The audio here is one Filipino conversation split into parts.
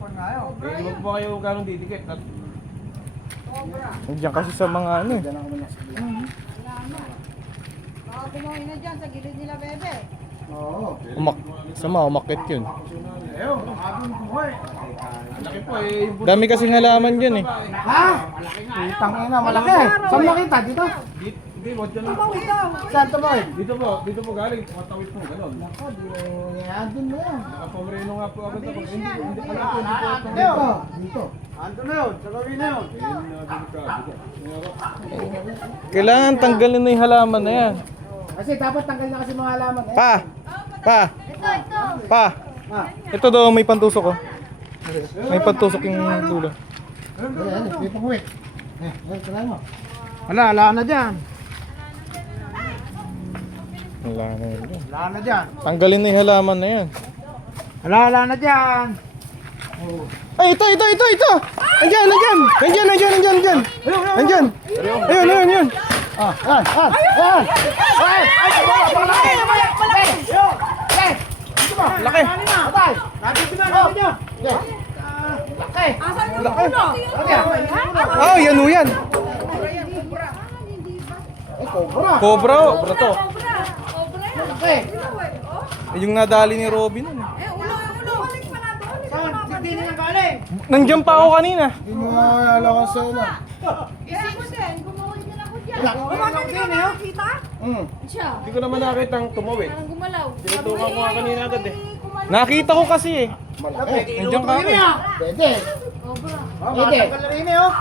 Hindi mo ba kayo ganong didikit? Diyan kasi sa mga ano eh. Baka kumain na dyan sa gilid nila, bebe. Umakit yun. Laki po eh. Dami kasing halaman dyan eh. Ha? Tangina, malaki. Saan nakita? Dito? Hindi, wag dyan lang. Saan to boy? Dito po galing. Matawid po, gano'n. Ako, di andun na yan. Nakapamreno nga po agad ako. Hindi pala po. Dito. Ando na yun, sa gawin na yun. Kailangan tanggalin na yung halaman na yan. Kasi dapat tanggal na kasi mga halaman. Pa! Pa! Ito. Pa! Ito daw may pantusok ko. May pantusok yung dulo. Ayan, may pangwit. Kailangan mo. Wala na dyan. Wala na yun. Wala na dyan. Tanggalin na yung halaman na yan. Wala na dyan. Ay, ito! Andiyan! Ayun! Laki! Patay! Nandito na, nandito nyo. Laki! Asan yung ulo? Oh, yan o yan! Ay, cobra! Cobra oh! Cobra to. Cobra yan. Laki! Yung nadali ni Robin nun. Ulo. Balik pa na doon. Saan? Hindi na galing. Nandiyan pa ako kanina. Hindi mo alam sa ila. Isip ko din. Gumawin din ako dyan. Wala. Umakan ka na nakita? Siya. Hindi ko naman nakita ang tumawid. Parang gumalaw. Tinutukan ko nga kanina agad eh. Nakita ko kasi eh. Malaki. Nandiyan ka ako. Pwede. Cobra. Pwede. Tagal na rin eh, oh.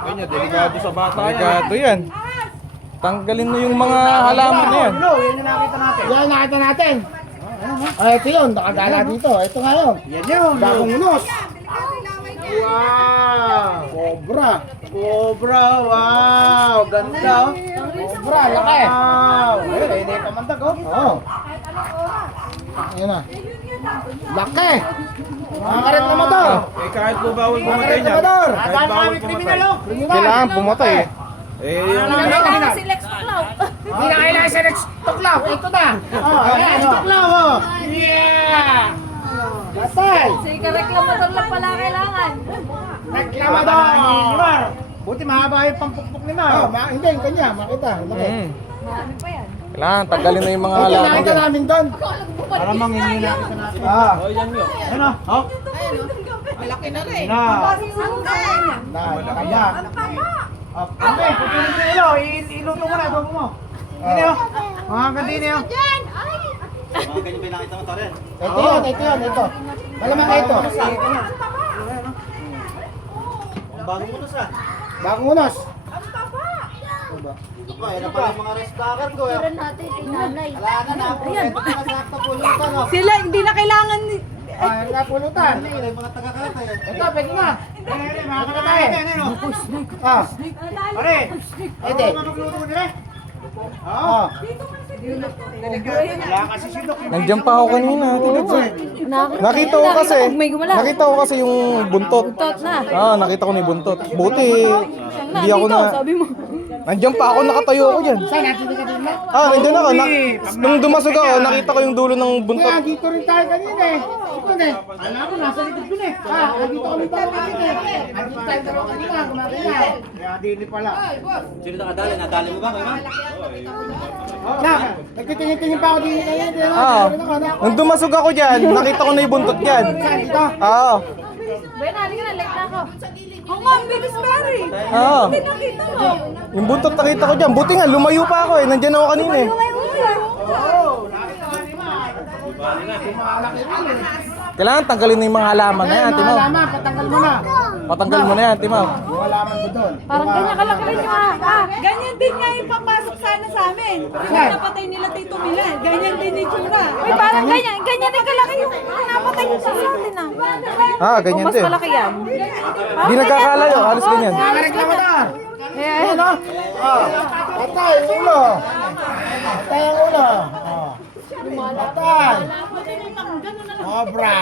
Ganyan, delikado sa bata yan. Delikado yan. Tanggalin na yung mga halaman na yan. Ulo, yan yung nakita natin. Yan nakita natin. Ay, ito yun. Nakagala dito. Ito nga yun. Yan yun. Bagong unos. Wow. Cobra. Cobra, wow. Ganda, oh. Cobra, laki. Wow. Ayun, ayun na yung pamandag, oh. Oo. Ayan na. Laki. Mga karet na motor. Eh kahit po bawal Mga pumatay karet na niyan. motor. Kahit Saan bawal kami kriminal, pumatay. oh. Kailangan pumatay eh. Eh, yung Kailangan si Lex Tuklaw. Hindi na kailangan sa next tuklaw. Ito na. Oh, ayan. Tuklaw, oh. Yeah. Patay. Si kareklamador lang pala kailangan. Reklamador. Buti mahaba yung pampukpok ni Mar. Oh, hindi. Yung kanya. Makita. Laki. Marami pa yan. Kailangan tanggalin na yung mga Ito halaman nakita dyan. namin doon. Para mangingin natin natin. Ah. oh, yan yun. Ano? Oh. Malaki na rin. Na. Na, kaya. Okay, pupunin mo ilo. Iluto mo na, iluto mo. Hindi, oh. Mga gandini, oh. Ito yun. Ito. Malamang na ito. Bagong unos. Tira natin kay nanay. Ayan. oh. Sila hindi na kailangan ni... Ah, napulutan. Ito, pwede na. Mga tayo. Ah, Pare. pwede. Magluto mo nila. Oh. Wala kasi si Doc. Nandiyan pa ako kanina. Nakita ko kasi. May gumalaw. Nakita ko kasi yung buntot. Tot na. Ah, nakita ko na yung buntot. Buti hindi ako Dito, na. sabi mo. Nandiyan pa ako, nakatayo ako dyan. Saan natin ka din na? Ah, nandiyan ako. Nung dumasog ako, nakita ko yung dulo ng buntot. Kaya dito rin tayo kanina eh. Ito na eh. Alam ko, nasa likod ko na eh. Ah, dito kami tayo kanina eh. Dito tayo dalawa kanina. Kumakina eh. Kaya dili pala. Na, nagtitingin-tingin pa ako din kanina. Ah, nung dumasog ako dyan, nakita ko na yung buntot dyan. Saan dito? Oo. Ben, halika na, late na ako. Oo nga, bilis Mary. Oo. Hindi nakita mo. Yung buntot nakita ko dyan. Buti nga, lumayo pa ako eh. Nandiyan ako kanina eh. Kailangan tanggalin na yung mga halaman na yan, Timaw. Halaman, patanggal mo na. Patanggal mo na yan, Timaw. Yung halaman ko doon. Parang ganyan kalaki rin yung ganyan din nga yung papasok sana sa amin. Yung napatay nila Tito Milan. Ganyan din yung tsura. Uy, parang ganyan din kalaki yung napatay nila sa atin Ah, ganyan Mas din. malaki yan. Hindi nagkakalayo, halos ganyan. Reklamador. Ayan. Ano? Oh, patay ang ulo. Patay ang ulo. Oh. Patay. Cobra.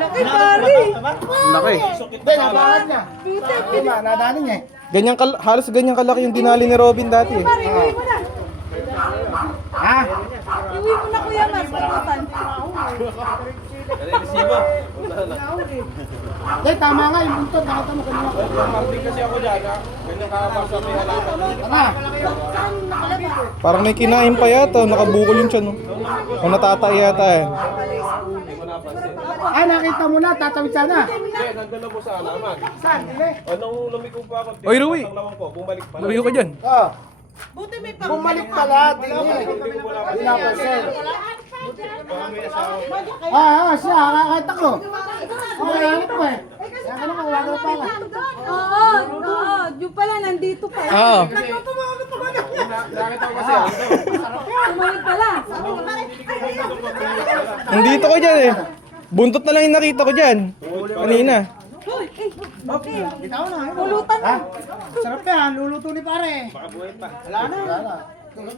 Laki pari. Laki. Hindi, nabangat niya. Diba, nadali niya eh. Ganyan halos ganyan kalaki yung dinali ni Robin dati eh. Pari, iwi mo na. Ha? Iwi mo na Kuya Mas. Patutan. Eh, tama nga, yung buntot, nakita mo kanina. Marting kasi ako dyan, ha? Ganyan kakapasa may halaman. Tama. Parang may kinain pa yata, nakabukol yung tiyan. No? O natatay yata eh. Hindi ko napansin. Ah, nakita mo na, tatawid sana. Hindi, nandun na po sa halaman. Saan? Dili. Nung lumiko po ako, Oy, Rui. tatlawang ko, bumalik pala. Labiho ka dyan. Oh. Buti may Bumalik pala, dili. Hindi ko wala Hindi napansin. Parang may asawa. Siya, kakakita ko. Hanap ko eh. Kaya ka naman, wala ka pa ka. Oo, oo. Yung pala, nandito pa. Oo. Nakita ko kasi ako. Tumawid pala. Nandito ko dyan eh. Buntot na lang yung nakita ko dyan. Kanina. Hoy, Bitaw na. pulutan na. Sarap yan, luluto ni pare. Baka buhay pa. Wala na. Punta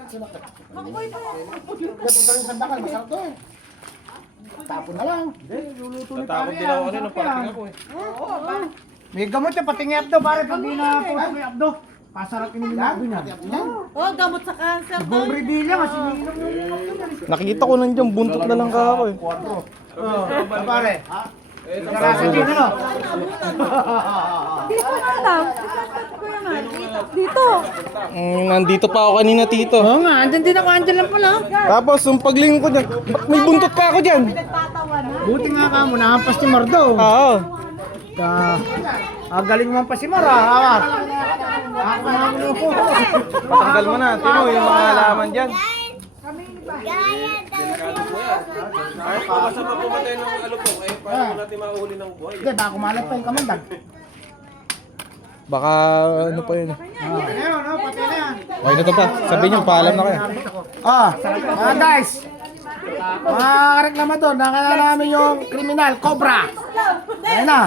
rin sa bakal, masarap to eh. Tapon na lang. Luluto ni pare. Natakot din ako kanina, parting ako eh. May gamot yan, pating abdo, pare, pag di na puso may abdo. Pasarap inumin na abdo niya. Oh, gamot sa cancer. Buong rebilla, kasi iniinom yung Nakikita ko nandiyan, buntot na lang ka ako eh. pare. Eh, Karasa din, ano? Dito na alam. Kuya man. Dito. Nandito pa ako kanina, tito. Oo nga, andyan din ako, andyan lang pala. Tapos, yung paglingon ko dyan, may buntot pa ako dyan. Nagtatawa na. Buti nga ka mo, nahampas ni Mardo. Oo. Galing mo pa si Mara, ha? Tanggal mo na, tino yung mga halaman dyan. delikado po yan. Kahit po basta pa pumatay ng alupok, eh, paano po natin mahuli ng buhay? Hindi, baka kumalat pa yung kamandag. Baka ano pa yun. Ayun, no, pati na yan. Okay na to pa. Sabihin niyo, paalam na kayo. Guys, mga reklamador, nakala namin yung kriminal, Cobra. Ayun na.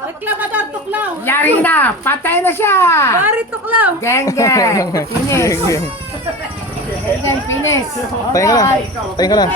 Reklamador tuklaw. Yari na, patay na siya. Bari tuklaw. Geng, geng. Finish. Geng, geng, finish. Tayo ka lang. Tayo ka lang.